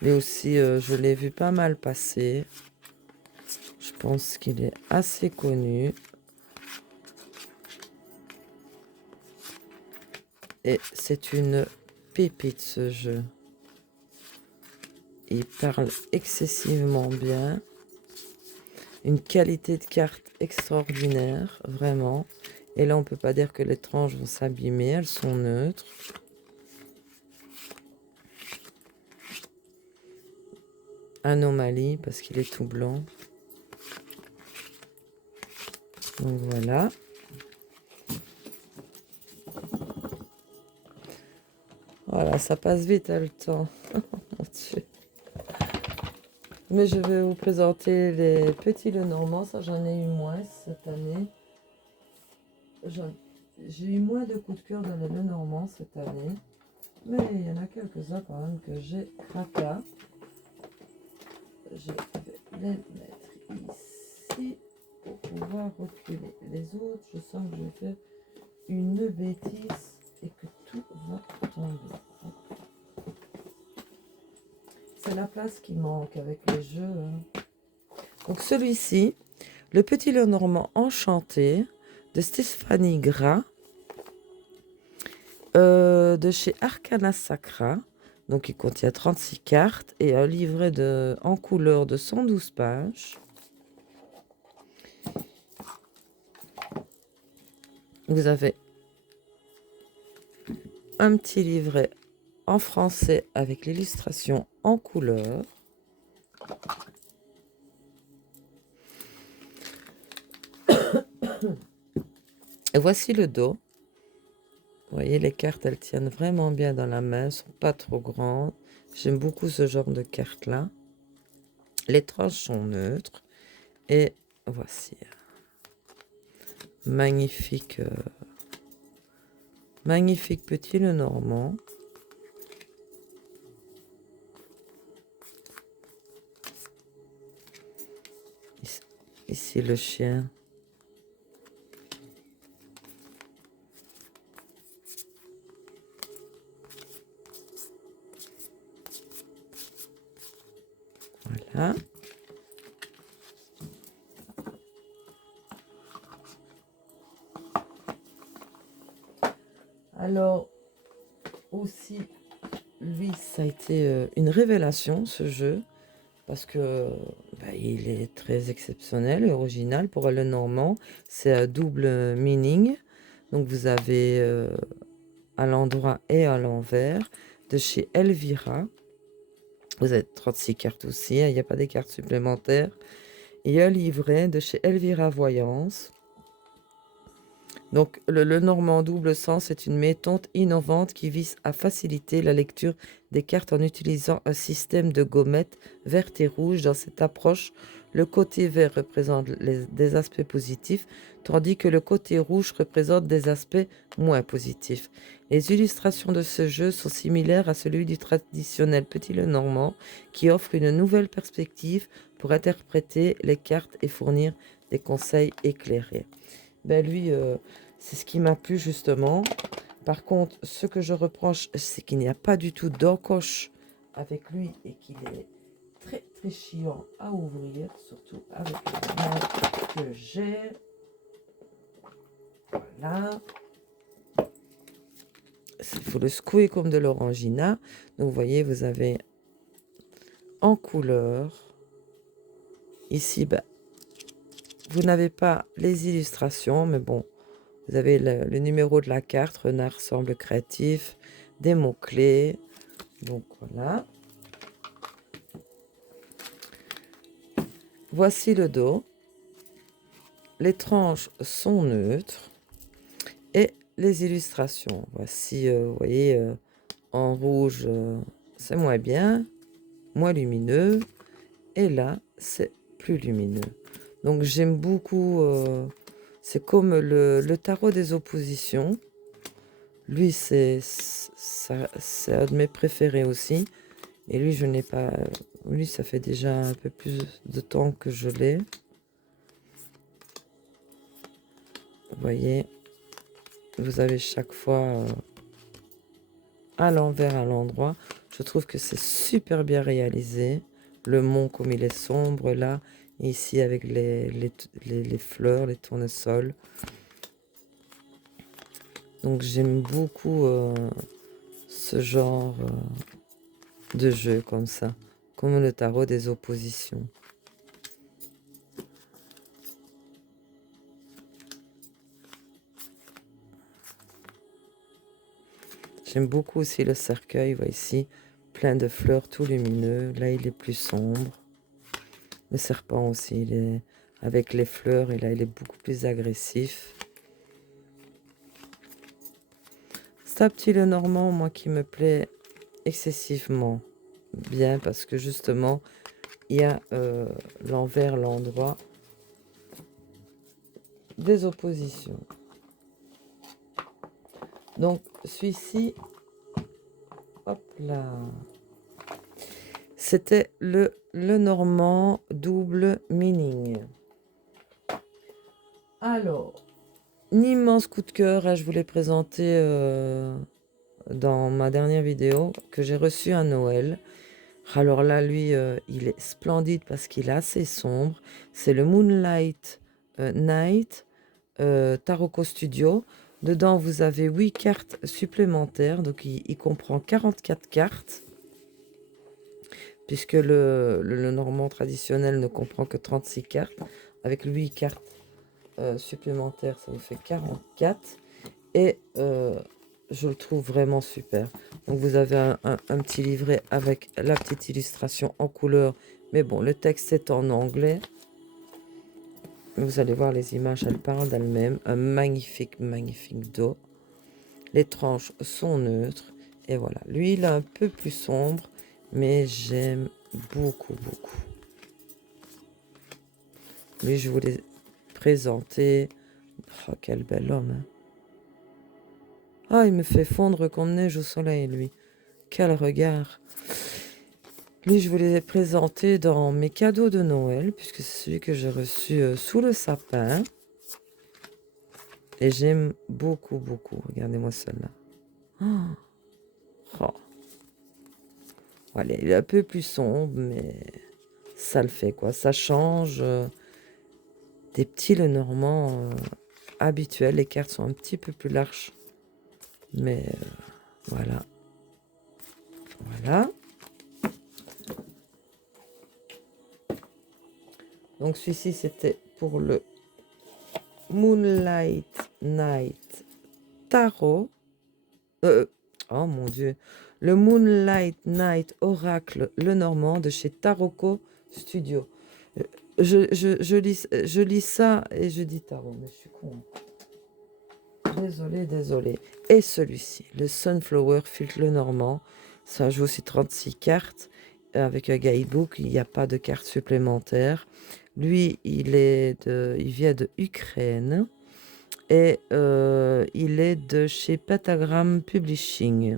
Et aussi, je l'ai vu pas mal passer. Je pense qu'il est assez connu. Et c'est une pépite ce jeu. Il parle excessivement bien. Une qualité de carte extraordinaire, vraiment. Et là, on peut pas dire que les tranches vont s'abîmer, elles sont neutres. Anomalie, parce qu'il est tout blanc. Donc voilà. Voilà, ça passe vite le temps. Mon Dieu. Mais je vais vous présenter les petits Lenormand. Ça, j'en ai eu moins cette année. J'ai eu moins de coups de cœur dans les Lenormand cette année. Mais il y en a quelques-uns quand même que j'ai craqué. Je vais les mettre ici pour pouvoir reculer. Les autres, je sens que je vais faire une bêtise et que tout va tomber. C'est la place qui manque avec les jeux. Hein. Donc celui-ci, le petit Lenormand enchanté de Stéphanie Gras, de chez Arcana Sacra. Donc il contient 36 cartes et un livret en couleur de 112 pages. Vous avez un petit livret en français avec l'illustration en couleur. Et voici le dos. Vous voyez, les cartes, elles tiennent vraiment bien dans la main, elles ne sont pas trop grandes. J'aime beaucoup ce genre de cartes-là. Les tranches sont neutres. Et voici. Magnifique, magnifique petit Lenormand. Ici le chien. Voilà. Alors, aussi, lui, ça a été une révélation, ce jeu, parce que il est très exceptionnel et original. Pour un Lenormand, c'est un double meaning. Donc, vous avez à l'endroit et à l'envers, de chez Elvira. Vous avez 36 cartes aussi, il n'y a pas des cartes supplémentaires. Il y a un livret de chez Elvira Voyance. Donc, le Lenormand double sens est une méthode innovante qui vise à faciliter la lecture des cartes en utilisant un système de gommettes vertes et rouges. Dans cette approche, le côté vert représente des aspects positifs, tandis que le côté rouge représente des aspects moins positifs. Les illustrations de ce jeu sont similaires à celui du traditionnel Petit Lenormand, qui offre une nouvelle perspective pour interpréter les cartes et fournir des conseils éclairés. Ben lui, c'est ce qui m'a plu justement. Par contre, ce que je reproche, c'est qu'il n'y a pas du tout d'encoche avec lui et qu'il est très très chiant à ouvrir, surtout avec la main que j'ai. Voilà. Il faut le secouer comme de l'orangina. Donc vous voyez, vous avez en couleur. Ici, ben, vous n'avez pas les illustrations, mais bon, vous avez le numéro de la carte, renard semble créatif, des mots-clés. Donc voilà. Voici le dos. Les tranches sont neutres. Et les illustrations. Voici, vous voyez, en rouge, c'est moins bien, moins lumineux. Et là, c'est plus lumineux. Donc j'aime beaucoup, c'est comme le tarot des oppositions. Lui, c'est un de mes préférés aussi. Et lui, je n'ai pas... Lui, ça fait déjà un peu plus de temps que je l'ai. Vous voyez, vous avez chaque fois à l'envers, à l'endroit. Je trouve que c'est super bien réalisé. Le mont, comme il est sombre là. Et ici, avec les fleurs, les tournesols. Donc, j'aime beaucoup ce genre de jeu comme ça. Comme le tarot des oppositions. J'aime beaucoup aussi le cercueil, voyez ici, plein de fleurs tout lumineux. Là, il est plus sombre. Le serpent aussi, il est avec les fleurs et là, il est beaucoup plus agressif. C'est un petit Lenormand, moi, qui me plaît excessivement bien parce que justement, il y a l'envers, l'endroit des oppositions. Donc, celui-ci, hop là, c'était le Lenormand double meaning. Alors, un immense coup de cœur, hein, je vous l'ai présenté dans ma dernière vidéo, que j'ai reçu à Noël. Alors là, lui, il est splendide parce qu'il est assez sombre. C'est le Moonlight Night Taroko Studio. Dedans, vous avez 8 cartes supplémentaires. Donc, il comprend 44 cartes. Puisque le normand traditionnel ne comprend que 36 cartes. Avec 8 cartes supplémentaires, ça vous fait 44. Et je le trouve vraiment super. Donc vous avez un petit livret avec la petite illustration en couleur. Mais bon, le texte est en anglais. Vous allez voir les images, elles parlent d'elles-mêmes. Un magnifique, magnifique dos. Les tranches sont neutres. Et voilà, lui, il est un peu plus sombre. Mais j'aime beaucoup, beaucoup. Lui, je voulais présenter. Oh, quel bel homme, hein. Ah, il me fait fondre comme neige au soleil, lui. Quel regard. Lui, je vous l'ai présenté dans mes cadeaux de Noël, puisque c'est celui que j'ai reçu sous le sapin. Et j'aime beaucoup, beaucoup. Regardez-moi celle-là. Oh. Oh. Voilà, il est un peu plus sombre, mais ça le fait, quoi. Ça change des petits Lenormand habituels. Les cartes sont un petit peu plus larges. Mais voilà. Voilà. Donc celui-ci, c'était pour le Moonlight Night Tarot. Oh mon Dieu. Le Moonlight Night Oracle Lenormand de chez Taroko Studio. Je lis ça et je dis tarot, mais je suis con. Désolé, désolé. Et celui-ci, le Sunflower Filtre Lenormand. Ça joue aussi 36 cartes. avec un guidebook, il n'y a pas de carte supplémentaire. Lui, il vient de Ukraine et il est de chez Pentagram Publishing.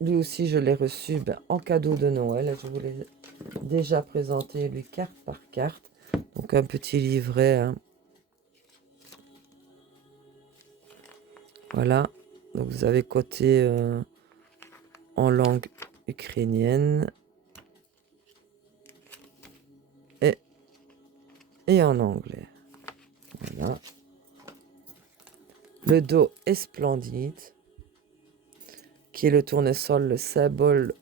Lui aussi, je l'ai reçu en cadeau de Noël. Je vous l'ai déjà présenté, lui, carte par carte. Donc, un petit livret. Hein. Voilà. Donc, vous avez côté en langue ukrainienne et en anglais. Voilà. Le dos est splendide, qui est le tournesol, le symbole,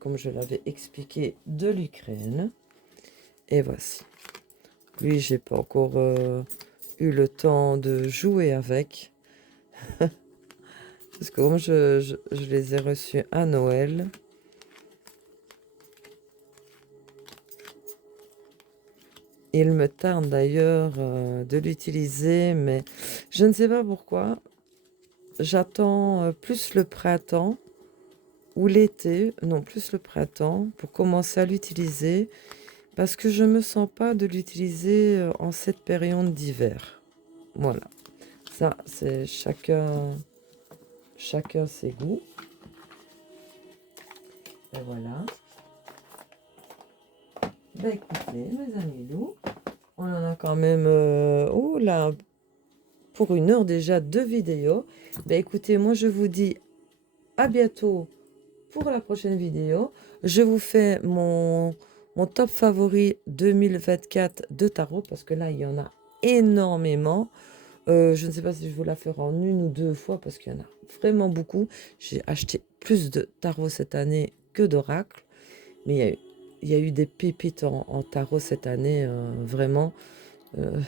comme je l'avais expliqué, de l'Ukraine. Et voici. Lui, j'ai pas encore eu le temps de jouer avec. Parce que comme je les ai reçus à Noël. Il me tarde d'ailleurs de l'utiliser, mais je ne sais pas pourquoi. J'attends plus le printemps ou l'été, non plus le printemps, pour commencer à l'utiliser. Parce que je ne me sens pas de l'utiliser en cette période d'hiver. Voilà. Ça, c'est chacun ses goûts. Et voilà. Ben écoutez, mes amis loups, on en a quand même... oh là, pour 1 heure déjà de vidéo. Ben écoutez, moi je vous dis à bientôt pour la prochaine vidéo. Je vous fais mon top favori 2024 de tarot, parce que là, il y en a énormément. Je ne sais pas si je vous la ferai en 1 ou 2 fois, parce qu'il y en a vraiment beaucoup. J'ai acheté plus de tarot cette année que d'oracle. Mais il y a eu des pépites en tarot cette année, vraiment.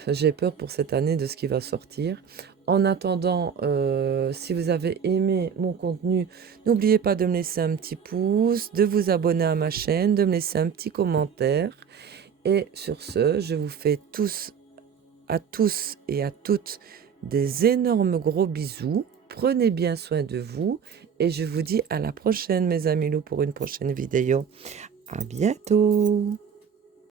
J'ai peur pour cette année de ce qui va sortir. En attendant, si vous avez aimé mon contenu, n'oubliez pas de me laisser un petit pouce, de vous abonner à ma chaîne, de me laisser un petit commentaire. Et sur ce, je vous fais à tous et à toutes des énormes gros bisous. Prenez bien soin de vous et je vous dis à la prochaine, mes amis loups, pour une prochaine vidéo. À bientôt!